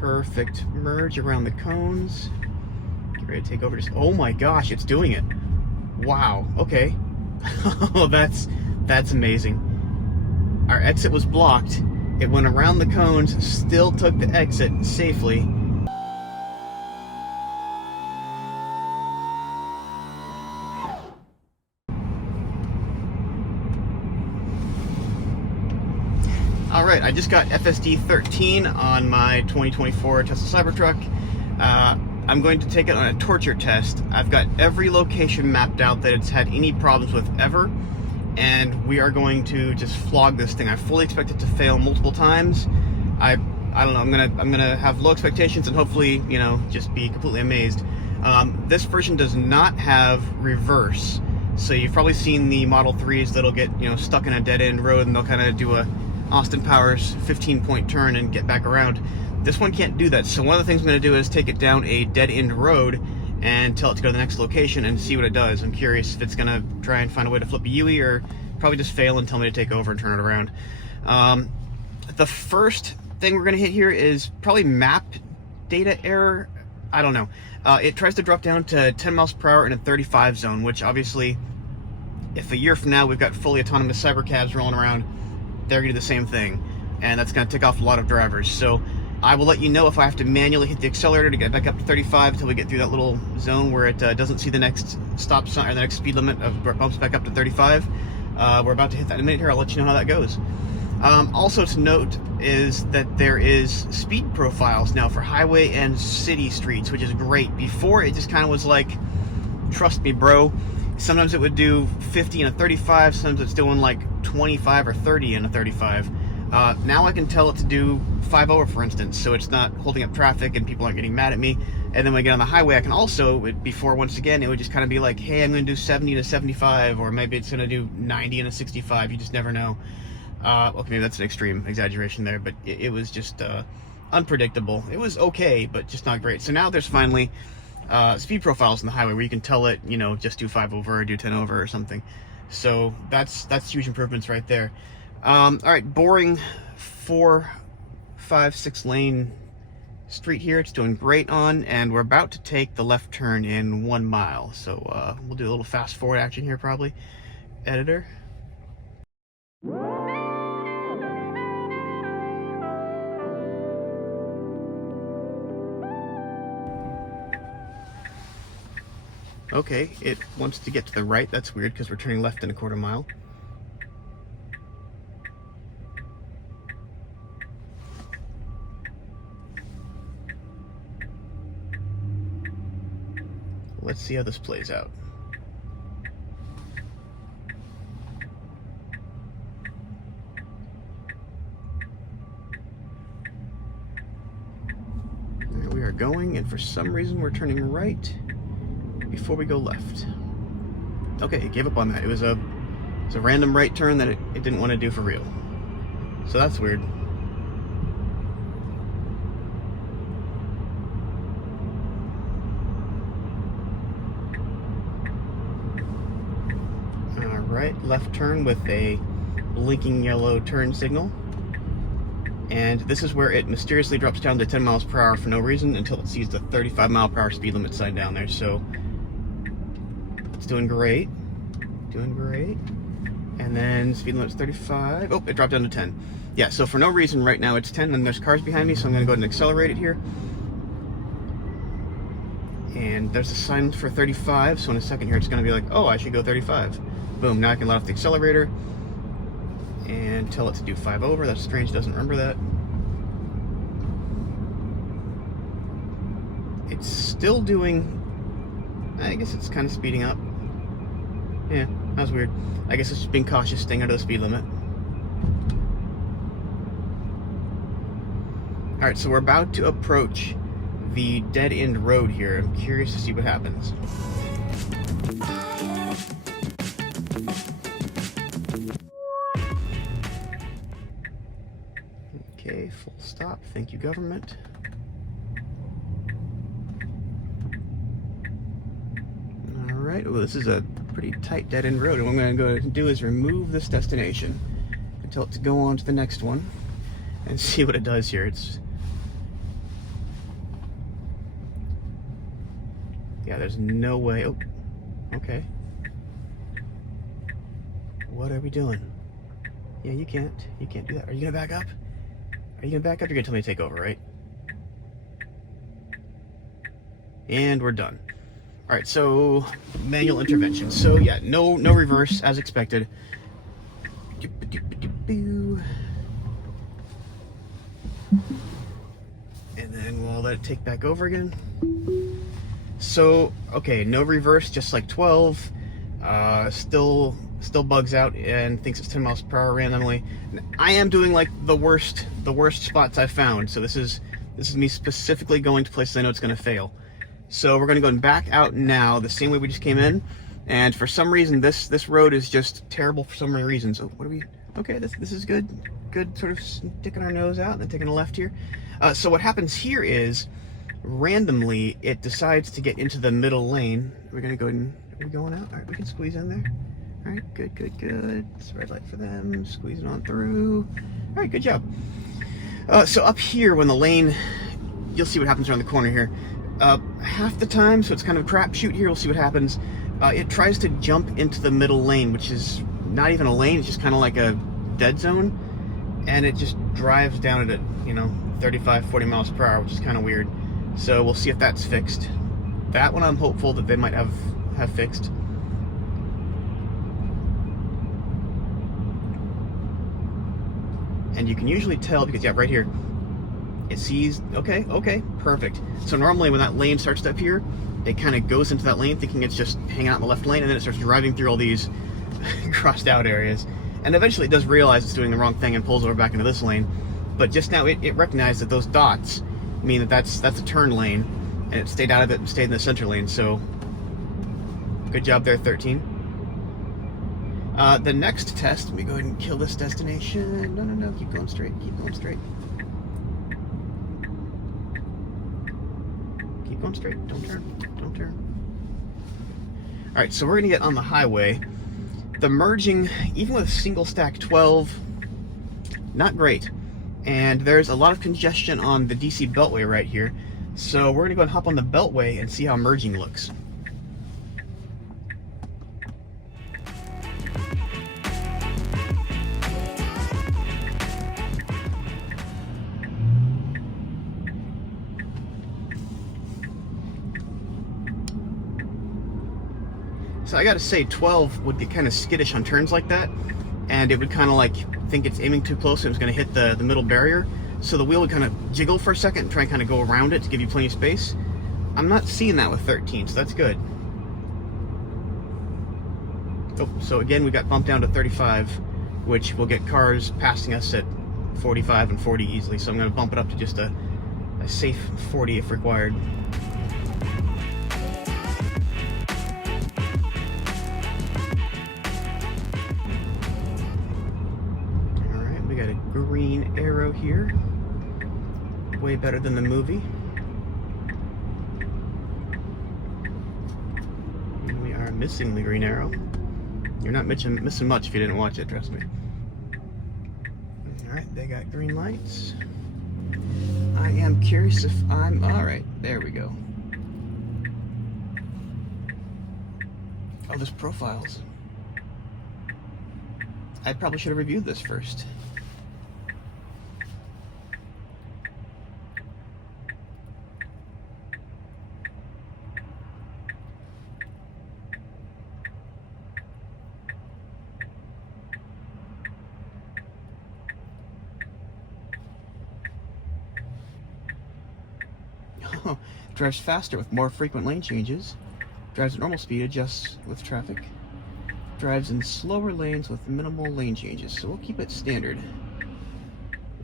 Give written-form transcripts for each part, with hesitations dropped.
Perfect. Merge around the cones. Get ready to take over. Just, oh my gosh, it's doing it. Wow. Okay. Oh, that's amazing. Our exit was blocked. It went around the cones, still took the exit safely. Alright, I just got FSD 13 on my 2024 Tesla Cybertruck. I'm going to take it on a torture test. I've got every location mapped out that it's had any problems with ever, and we are going to just flog this thing. I fully expect it to fail multiple times. I don't know, I'm gonna have low expectations and hopefully, you know, just be completely amazed. This version does not have reverse, so you've probably seen the Model 3s that'll get, you know, stuck in a dead-end road and they'll kind of do a Austin Powers 15-point turn and get back around. This one can't do that, so one of the things I'm going to do is take it down a dead-end road and tell it to go to the next location and see what it does. I'm curious if it's going to try and find a way to flip a UE or probably just fail and tell me to take over and turn it around. The first thing we're going to hit here is probably map data error. I don't know. It tries to drop down to 10 miles per hour in a 35 zone, which obviously, if a year from now we've got fully autonomous cybercabs rolling around, they're going to do the same thing, and that's going to tick off a lot of drivers. So I will let you know if I have to manually hit the accelerator to get back up to 35 until we get through that little zone where it doesn't see the next stop sign or the next speed limit of bumps back up to 35. We're about to hit that in a minute here. I'll let you know how that goes. Also to note is that there is speed profiles now for highway and city streets, which is great. Before, it just kind of was like, trust me, bro. Sometimes it would do 50 in a 35, sometimes it's doing like 25 or 30 in a 35. Now I can tell it to do 5 over, for instance, so it's not holding up traffic and people aren't getting mad at me. And then when I get on the highway, I can also, before, once again, it would just kind of be like, hey, I'm going to do 70 to 75, or maybe it's going to do 90 and a 65. You just never know. Okay, maybe that's an extreme exaggeration there, but it was just unpredictable. It was okay, but just not great. So now there's finally speed profiles on the highway where you can tell it, you know, just do 5 over or do 10 over or something. So that's huge improvements right there. All right, boring 4, 5, 6 lane street here. It's doing great on, and we're about to take the left turn in 1 mile. So we'll do a little fast forward action here, probably. Editor. Okay, it wants to get to the right. That's weird because we're turning left in a 1/4 mile. Let's see how this plays out. There we are going, and for some reason we're turning right before we go left. Okay, it gave up on that. It was a random right turn that it didn't want to do for real. So that's weird. Alright, left turn with a blinking yellow turn signal. And this is where it mysteriously drops down to 10 miles per hour for no reason until it sees the 35 mile per hour speed limit sign down there. So it's doing great. Doing great. And then speed limit's 35. Oh, it dropped down to 10. Yeah, so for no reason right now it's 10, and there's cars behind me, so I'm going to go ahead and accelerate it here. And there's a sign for 35, so in a second here it's going to be like, oh, I should go 35. Boom, now I can let off the accelerator and tell it to do 5 over. That's strange, it doesn't remember that. It's still doing, I guess it's kind of speeding up. Yeah, that was weird. I guess it's just being cautious, staying under the speed limit. Alright, so we're about to approach the dead-end road here. I'm curious to see what happens. Okay, full stop. Thank you, government. Alright, well, this is a pretty tight dead-end road, and what I'm going to go and do is remove this destination and tell it to go on to the next one and see what it does here. It's Yeah, there's no way. Oh, okay. What are we doing? Yeah, you can't do that. Are you gonna back up? Are you gonna back up? You're gonna tell me to take over, right? And we're done. All right, so manual intervention. So yeah, no reverse as expected. And then we'll let it take back over again. So, okay, no reverse, just like 12. Still bugs out and thinks it's 10 miles per hour randomly. I am doing like the worst spots I've found. So this is me specifically going to places I know it's going to fail. So we're going to go back out now, the same way we just came in. And for some reason, this road is just terrible for so many reasons. Oh, what are we? Okay, this is good. Good, sort of sticking our nose out and then taking a left here. So what happens here is, randomly, it decides to get into the middle lane. We're gonna go ahead and, are we going out? All right, we can squeeze in there. All right, good. It's a red light for them. Squeezing on through. All right, good job. So up here, when the lane, you'll see what happens around the corner here. Half the time, so it's kind of a crapshoot here. We'll see what happens. It tries to jump into the middle lane, which is not even a lane. It's just kind of like a dead zone, and it just drives down at 35, 40 miles per hour, which is kind of weird. So we'll see if that's fixed. That one I'm hopeful that they might have fixed. And you can usually tell because, yeah, right here, it sees, okay, perfect. So normally when that lane starts to appear, it kind of goes into that lane thinking it's just hanging out in the left lane, and then it starts driving through all these crossed out areas. And eventually it does realize it's doing the wrong thing and pulls over back into this lane. But just now it recognized that those dots mean that that's a turn lane, and it stayed out of it and stayed in the center lane. So good job there, 13. The next test, let me go ahead and kill this destination. No, keep going straight. Keep going straight. Don't turn. All right, so we're gonna get on the highway. The merging, even with single stack 12, not great. And there's a lot of congestion on the DC Beltway right here. So we're gonna go and hop on the Beltway and see how merging looks. So I gotta say, 12 would get kind of skittish on turns like that, and it would kind of like think it's aiming too close and it was gonna hit the middle barrier. So the wheel would kind of jiggle for a second and try and kind of go around it to give you plenty of space. I'm not seeing that with 13, so that's good. Oh, so again, we got bumped down to 35, which will get cars passing us at 45 and 40 easily. So I'm gonna bump it up to just a safe 40 if required. Green arrow here, way better than the movie. And we are missing the green arrow. You're not missing much if you didn't watch it, trust me. Alright, they got green lights. I am curious if I'm... Alright, there we go. Oh, there's profiles. I probably should have reviewed this first. Drives faster with more frequent lane changes. Drives at normal speed, adjusts with traffic. Drives in slower lanes with minimal lane changes. So we'll keep it standard.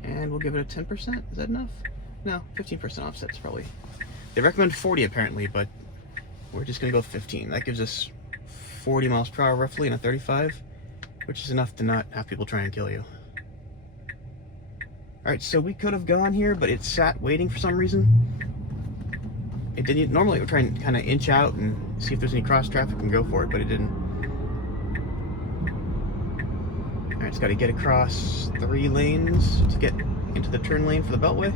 And we'll give it a 10%. Is that enough? No, 15% offset's probably... They recommend 40 apparently, but we're just going to go 15. That gives us 40 miles per hour roughly in a 35, which is enough to not have people try and kill you. Alright, so we could have gone here, but it sat waiting for some reason. It didn't. Normally it would try and kind of inch out and see if there's any cross traffic and go for it, but it didn't. Alright, it's got to get across 3 lanes to get into the turn lane for the Beltway.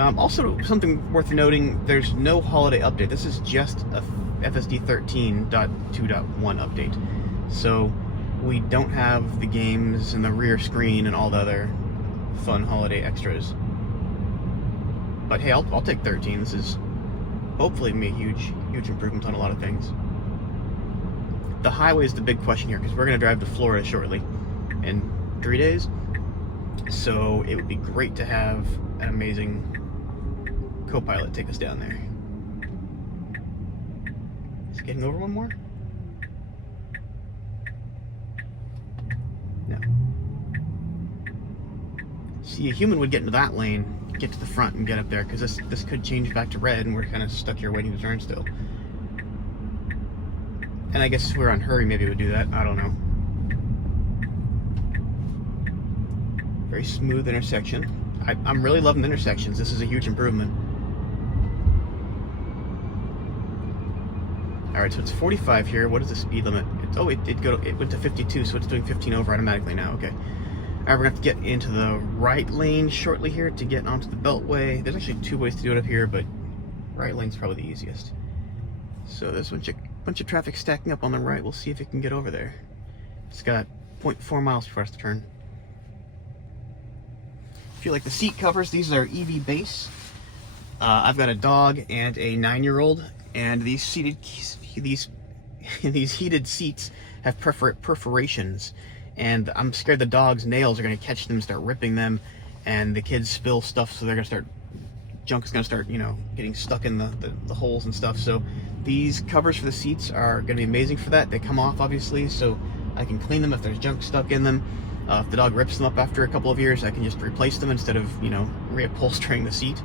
Also, something worth noting, there's no holiday update. This is just a FSD 13.2.1 update. So we don't have the games and the rear screen and all the other fun holiday extras. But hey, I'll take 13. This is hopefully going to be a huge improvement on a lot of things. The highway is the big question here, because we're going to drive to Florida shortly in 3 days. So it would be great to have an amazing co-pilot take us down there. Is it getting over one more? No. See, a human would get into that lane, get to the front and get up there, because this could change back to red and we're kind of stuck here waiting to turn still. And I guess if we were on hurry, maybe it would do that. I don't know. Very smooth intersection. I'm really loving the intersections. This is a huge improvement. Alright, so it's 45 here. What is the speed limit? It went to 52, so it's doing 15 over automatically now. Okay. Alright, we're going to have to get into the right lane shortly here to get onto the Beltway. There's actually 2 ways to do it up here, but right lane's probably the easiest. So there's a bunch of traffic stacking up on the right. We'll see if it can get over there. It's got 0.4 miles for us to turn. If you like the seat covers, these are EV base. I've got a dog and a 9-year-old, and these heated seats have perforations, and I'm scared the dog's nails are going to catch them and start ripping them, and the kids spill stuff, so they're going to start, junk is going to start, you know, getting stuck in the holes and stuff. So these covers for the seats are going to be amazing for that. They come off, obviously, so I can clean them if there's junk stuck in them. If the dog rips them up after a couple of years, I can just replace them instead of, you know, reupholstering the seat.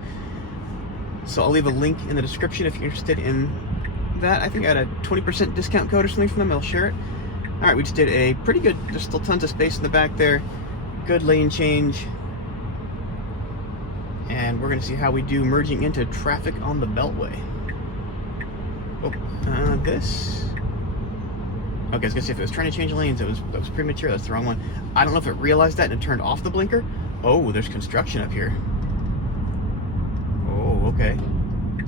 So I'll leave a link in the description if you're interested in that. I think I had a 20% discount code or something from them. I'll share it. Alright, we just did a pretty good, there's still tons of space in the back there. Good lane change. And we're going to see how we do merging into traffic on the Beltway. Oh, this... Okay, I was going to say, if it was trying to change lanes, that was premature. That's the wrong one. I don't know if it realized that and it turned off the blinker. Oh, there's construction up here. Oh, okay.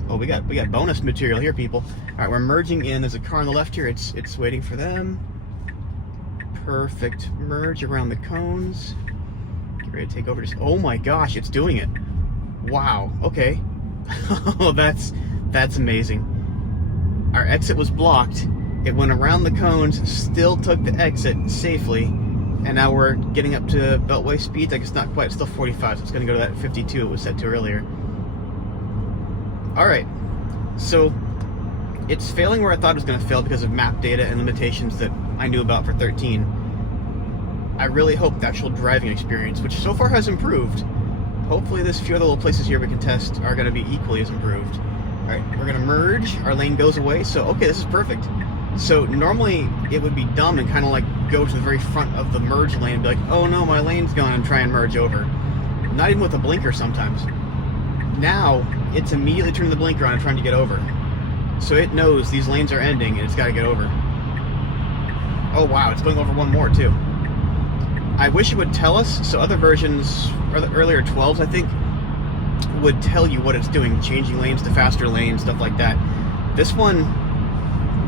Oh, we got bonus material here, people. All right, we're merging in. There's a car on the left here. It's waiting for them. Perfect. Merge around the cones. Get ready to take over. Oh my gosh, it's doing it. Wow. Okay. Oh, that's amazing. Our exit was blocked. It went around the cones, still took the exit safely, and now we're getting up to Beltway speeds. I guess not quite, it's still 45, so it's going to go to that 52 it was set to earlier. Alright, so it's failing where I thought it was going to fail because of map data and limitations that I knew about for 13. I really hope the actual driving experience, which so far has improved, hopefully there's a few other little places here we can test are going to be equally as improved. Alright, we're going to merge, our lane goes away, so okay, this is perfect. So normally it would be dumb and kind of like go to the very front of the merge lane and be like, oh no, my lane's gone, and try and merge over. Not even with a blinker sometimes. Now it's immediately turning the blinker on and trying to get over. So it knows these lanes are ending and it's got to get over. Oh wow, it's going over one more too. I wish it would tell us, so other versions, or the earlier 12s I think, would tell you what it's doing, changing lanes to faster lanes, stuff like that. This one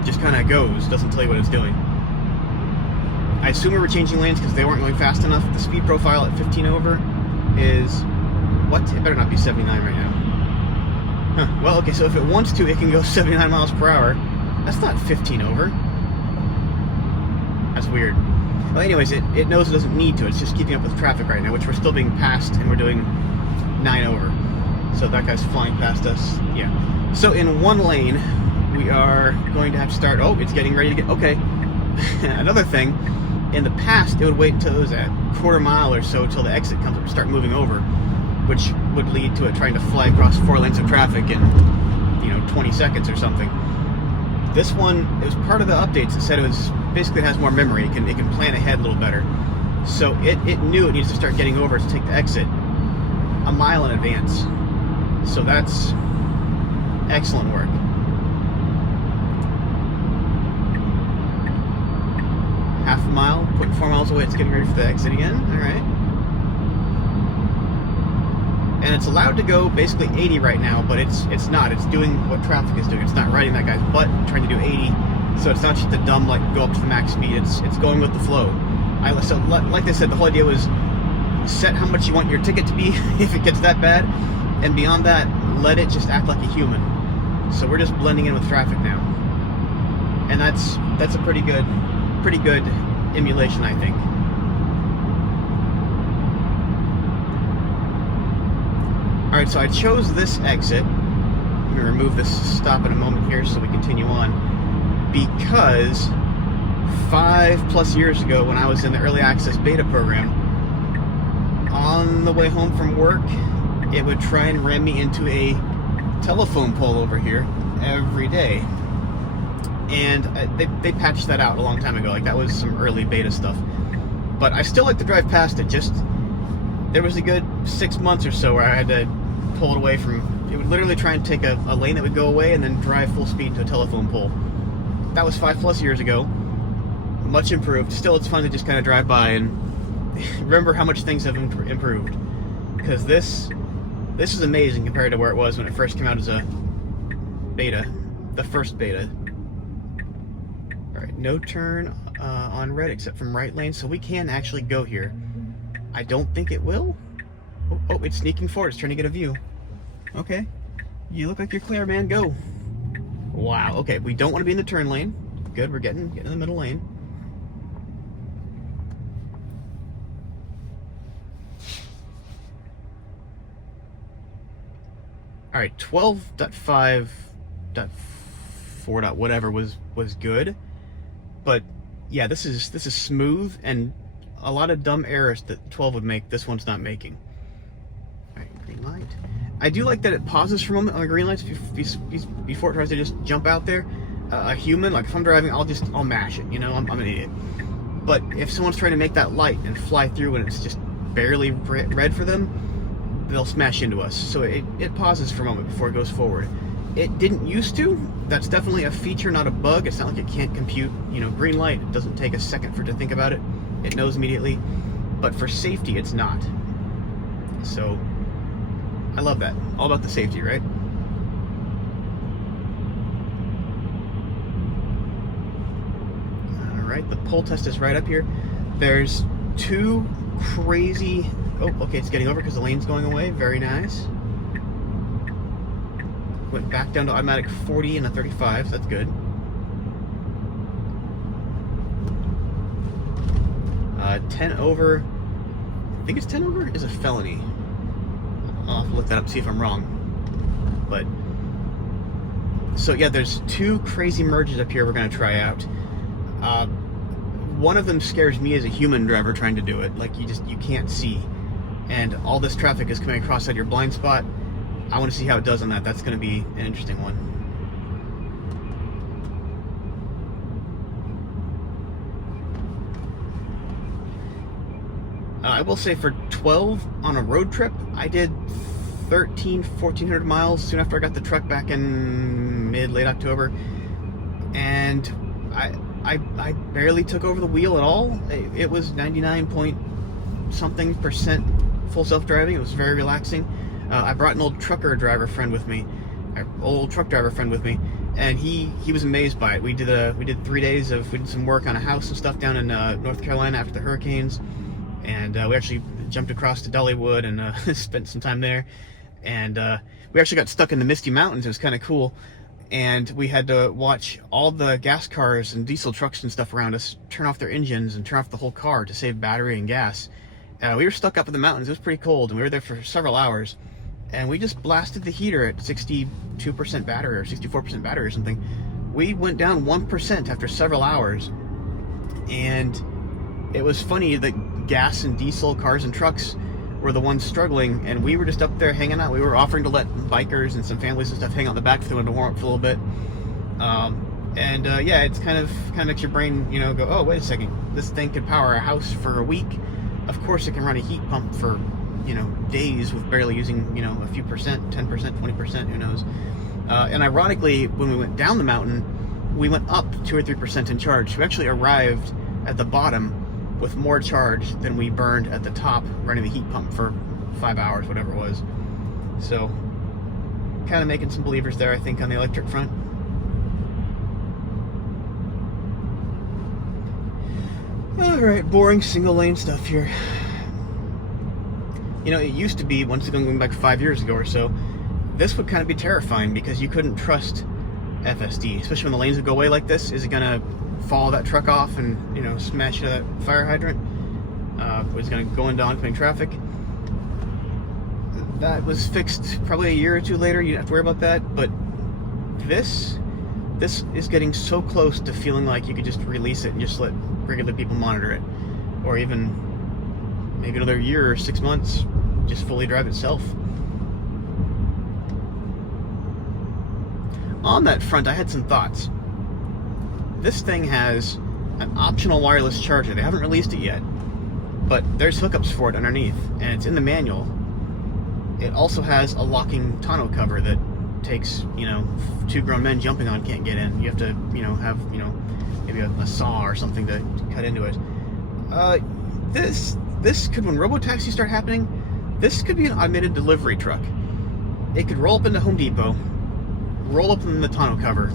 just kind of goes, doesn't tell you what it's doing. I assume we were changing lanes because they weren't going fast enough. The speed profile at 15 over is, what? It better not be 79 right now. Huh. Well, okay, so if it wants to, it can go 79 miles per hour. That's not 15 over. That's weird. Well, anyways, it knows it doesn't need to. It's just keeping up with traffic right now, which we're still being passed, and we're doing 9 over. So that guy's flying past us. Yeah. So in one lane, we are going to have to start. Oh, it's getting ready to get. Okay. Another thing, in the past, it would wait until it was at quarter mile or so till the exit comes up and start moving over, which would lead to it trying to fly across 4 lanes of traffic in, 20 seconds or something. This one, it was part of the updates. It said it was basically has more memory. It can plan ahead a little better. So it knew it needs to start getting over to take the exit a mile in advance. So that's excellent work. Half a mile, 0.4 miles away, it's getting ready for the exit again. Alright. and it's allowed to go basically 80 right now, but it's not. It's doing what traffic is doing. It's not riding that guy's butt trying to do 80. So it's not just a dumb like go up to the max speed. It's going with the flow. So like I said, the whole idea was set how much you want your ticket to be if it gets that bad, and beyond that, let it just act like a human. So we're just blending in with traffic now, and that's a pretty good emulation, I think. All right, so I chose this exit. I'm going to remove this stop in a moment here so we continue on, because 5+ years ago when I was in the early access beta program, on the way home from work, it would try and ram me into a telephone pole over here every day. And they patched that out a long time ago. Like, that was some early beta stuff. But I still like to drive past it. Just, there was a good 6 months or so where I had to pull it away from. It would literally try and take a lane that would go away and then drive full speed to a telephone pole. That was 5+ years ago. Much improved. Still, it's fun to just kind of drive by and remember how much things have improved. Because this is amazing compared to where it was when it first came out as a beta. The first beta. Alright, no turn on red except from right lane, so we can actually go here. I don't think it will. Oh, it's sneaking forward. It's trying to get a view. Okay. You look like you're clear, man. Go. Wow. Okay, we don't want to be in the turn lane. Good, we're getting in the middle lane. Alright, 12.5.4. Whatever was good. But yeah, this is smooth, and a lot of dumb errors that 12 would make, this one's not making. Alright, green light. I do like that it pauses for a moment on the green lights before it tries to just jump out there. A human, like if I'm driving, I'll mash it, you know, I'm an idiot. But if someone's trying to make that light and fly through and it's just barely red for them, they'll smash into us. So it pauses for a moment before it goes forward. It didn't used to. That's definitely a feature, not a bug. It's not like it can't compute, you know, green light. It doesn't take a second for it to think about it. It knows immediately. But for safety, it's not. So I love that. All about the safety, right? Alright, the pole test is right up here. There's two crazy... Oh, okay, it's getting over because the lane's going away. Very nice. Went back down to automatic 40 and a 35, so that's good. 10 over... I think it's 10 over is a felony. I'll have to look that up and see if I'm wrong. But... So yeah, there's two crazy merges up here we're going to try out. One of them scares me as a human driver trying to do it. Like, you can't see. And all this traffic is coming across at your blind spot. I want to see how it does on that. That's going to be an interesting one. I will say for 12 on a road trip, I did 1,400 miles soon after I got the truck back in late October. And I barely took over the wheel at all. It was 99-point-something% full self-driving. It was very relaxing. I brought an old truck driver friend with me, and he was amazed by it. We did 3 days we did some work on a house and stuff down in North Carolina after the hurricanes, and we actually jumped across to Dollywood and spent some time there, and we actually got stuck in the Misty Mountains. It was kind of cool, and we had to watch all the gas cars and diesel trucks and stuff around us turn off their engines and turn off the whole car to save battery and gas. We were stuck up in the mountains. It was pretty cold, and we were there for several hours. And we just blasted the heater at 62% battery or 64% battery or something. We went down 1% after several hours. And it was funny that gas and diesel cars and trucks were the ones struggling, and we were just up there hanging out. We were offering to let bikers and some families and stuff hang out in the back if they wanted to warm up for a little bit. Yeah, it's kind of makes your brain, you know, go, oh, wait a second. This thing could power a house for a week. Of course it can run a heat pump for, you know, days with barely using, you know, a few percent, 10%, 20%, who knows. And ironically, when we went down the mountain, we went up 2 or 3% in charge. We actually arrived at the bottom with more charge than we burned at the top running the heat pump for 5 hours, whatever it was. So, kind of making some believers there, I think, on the electric front. Alright, boring single lane stuff here. You know, it used to be, once again, going back 5 years ago or so, this would kind of be terrifying because you couldn't trust FSD, especially when the lanes would go away like this. Is it going to follow that truck off and, you know, smash that fire hydrant? Was it going to go into oncoming traffic? That was fixed probably a year or two later. You didn't have to worry about that. But this is getting so close to feeling like you could just release it and just let regular people monitor it, or even maybe another year or 6 months, just fully drive itself. On that front, I had some thoughts. This thing has an optional wireless charger. They haven't released it yet, but there's hookups for it underneath, and it's in the manual. It also has a locking tonneau cover that takes, you know, 2 grown men jumping on can't get in. You have to, you know, have, you know, maybe a saw or something to cut into it. This could, when robotaxis start happening, this could be an automated delivery truck. It could roll up into Home Depot, roll up in the tonneau cover.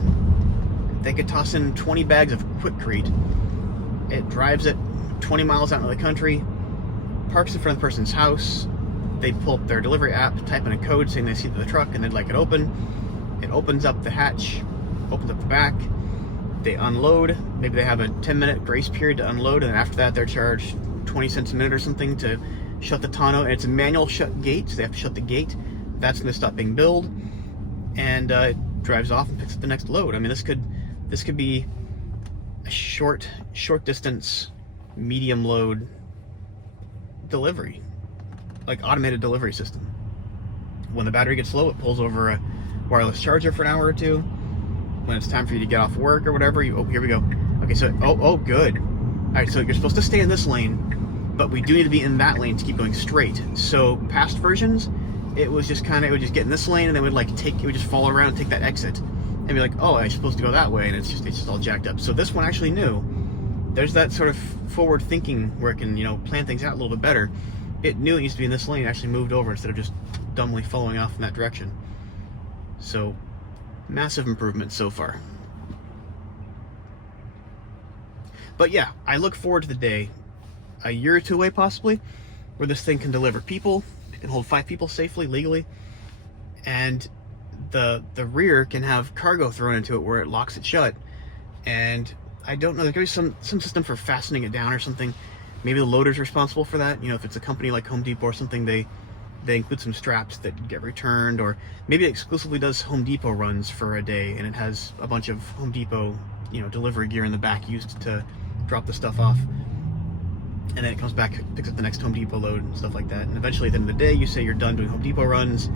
They could toss in 20 bags of Quickcrete. It drives it 20 miles out into the country, parks in front of the person's house. They pull up their delivery app, type in a code saying they see the truck and they'd like it open. It opens up the hatch, opens up the back. They unload. Maybe they have a 10-minute grace period to unload, and after that they're charged 20 cents a minute or something to shut the tonneau. And it's a manual shut gate, so they have to shut the gate. That's going to stop being billed, and it drives off and picks up the next load. I mean, this could be a short distance, medium load delivery, like automated delivery system. When the battery gets low, it pulls over a wireless charger for an hour or two. When it's time for you to get off work or whatever, oh, here we go. Okay, so, oh, good. All right, so you're supposed to stay in this lane, but we do need to be in that lane to keep going straight. So past versions, it was just kind of, it would just get in this lane and then it would just follow around and take that exit and be like, oh, I'm supposed to go that way, and it's just all jacked up. So this one actually knew. There's that sort of forward thinking where it can, you know, plan things out a little bit better. It knew it used to be in this lane, actually moved over instead of just dumbly following off in that direction. So, massive improvement so far. But yeah, I look forward to the day, a year or two away possibly, where this thing can deliver people. It can hold 5 people safely, legally, and the rear can have cargo thrown into it where it locks it shut. And I don't know, there's gonna be some system for fastening it down or something. Maybe the loader's responsible for that. You know, if it's a company like Home Depot or something, they include some straps that get returned, or maybe it exclusively does Home Depot runs for a day, and it has a bunch of Home Depot, you know, delivery gear in the back used to drop the stuff off. And then it comes back, picks up the next Home Depot load and stuff like that. And eventually at the end of the day, you say you're done doing Home Depot runs,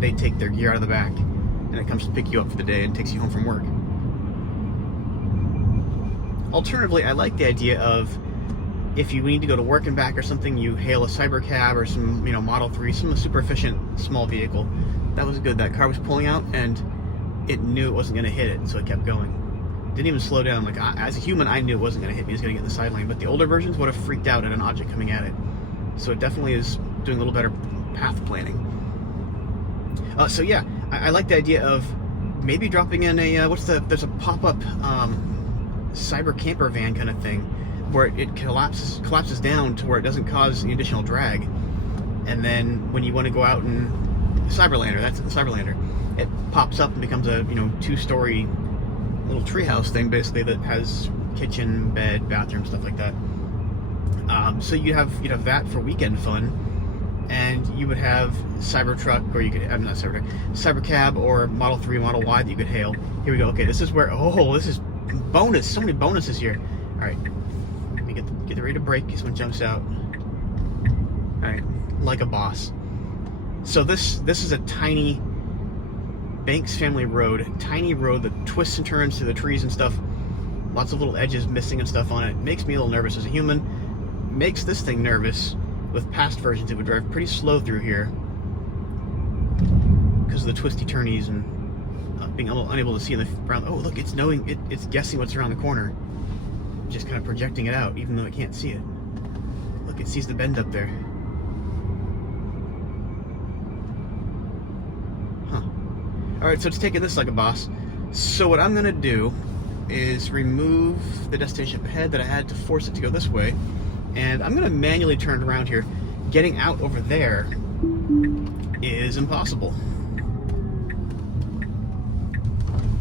they take their gear out of the back, and it comes to pick you up for the day and takes you home from work. Alternatively, I like the idea of, if you need to go to work and back or something, you hail a Cybercab or some, you know, Model 3, some super efficient small vehicle. That was good. That car was pulling out and it knew it wasn't going to hit it, so it kept going. Didn't even slow down. Like, as a human, I knew it wasn't going to hit me. It was going to get in the side lane. But the older versions would have freaked out at an object coming at it. So it definitely is doing a little better path planning. So yeah, I like the idea of maybe dropping in a, there's a pop-up cyber camper van kind of thing, where it collapses down to where it doesn't cause any additional drag. And then when you want to go out and Cyberlander, that's the Cyberlander, it pops up and becomes a, you know, 2-story little treehouse thing, basically, that has kitchen, bed, bathroom, stuff like that. So you'd have that for weekend fun, and you would have Cybertruck, or you could, I'm not Cybertruck, Cybercab or Model 3, Model Y that you could hail. Here we go. Okay, this is where, oh, this is bonus. So many bonuses here. All right. Get ready to brake because one jumps out. Alright, like a boss. So this is a tiny Banks family road. Tiny road that twists and turns through the trees and stuff. Lots of little edges missing and stuff on it. Makes me a little nervous as a human. Makes this thing nervous. With past versions, it would drive pretty slow through here because of the twisty turnies and being unable to see in the around. Oh, look, it's guessing what's around the corner. Just kind of projecting it out, even though it can't see it. Look, it sees the bend up there. Alright, so it's taking this like a boss. So what I'm gonna do is remove the destination up ahead that I had to force it to go this way, and I'm gonna manually turn it around here. Getting out over there is impossible.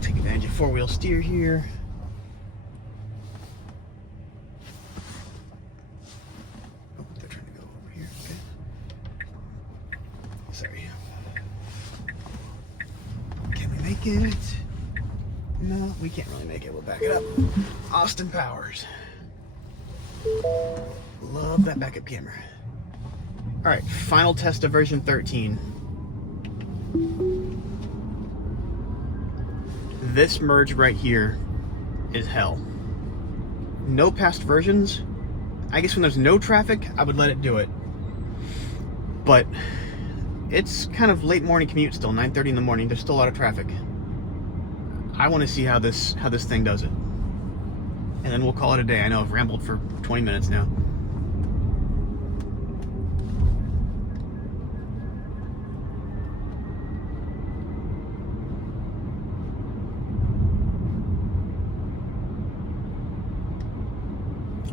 Take advantage of four-wheel steer here. Oh, they're trying to go over here. Okay. Sorry. Can we make it? No, we can't really make it. We'll back it up. Austin Powers. Love that backup camera. Alright, final test of version 13. This merge right here is hell. No past versions. I guess when there's no traffic, I would let it do it. But it's kind of late morning commute still, 9:30 in the morning. There's still a lot of traffic. I want to see how this thing does it. And then we'll call it a day. I know I've rambled for 20 minutes now.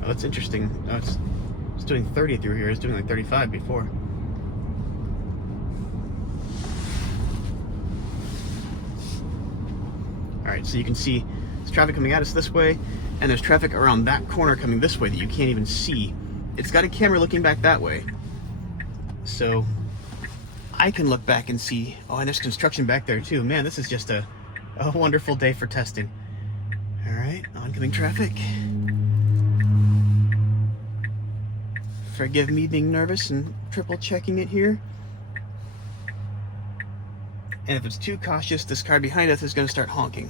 Oh, that's interesting. Oh, it's doing 30 through here. It's doing like 35 before. Alright, so you can see there's traffic coming at us this way, and there's traffic around that corner coming this way that you can't even see. It's got a camera looking back that way. So I can look back and see, oh, and there's construction back there too. Man, this is just a wonderful day for testing. Alright, oncoming traffic. Forgive me being nervous and triple checking it here. And if it's too cautious, this car behind us is going to start honking.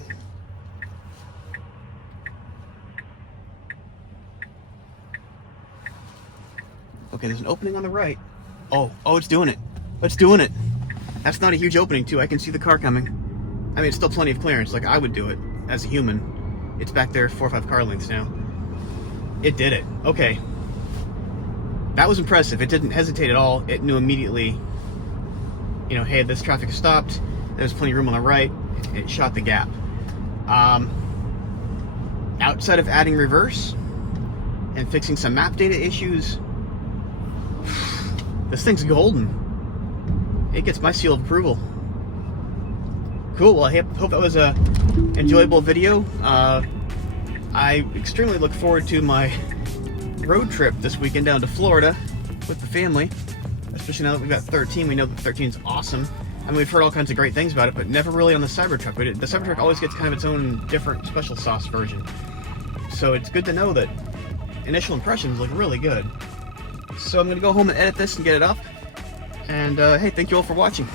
Okay, there's an opening on the right. Oh, it's doing it. It's doing it. That's not a huge opening, too. I can see the car coming. I mean, it's still plenty of clearance. Like, I would do it as a human. It's back there 4 or 5 car lengths now. It did it. Okay. That was impressive. It didn't hesitate at all. It knew immediately, you know, hey, this traffic is stopped. There's plenty of room on the right. It shot the gap. Outside of adding reverse and fixing some map data issues, this thing's golden. It gets my seal of approval. Cool. Well, I hope that was a enjoyable video. I extremely look forward to my road trip this weekend down to Florida with the family. Especially now that we've got 13, we know that 13 is awesome. I mean, we've heard all kinds of great things about it, but never really on the Cybertruck. The Cybertruck always gets kind of its own different special sauce version. So it's good to know that initial impressions look really good. So I'm going to go home and edit this and get it up. And hey, thank you all for watching.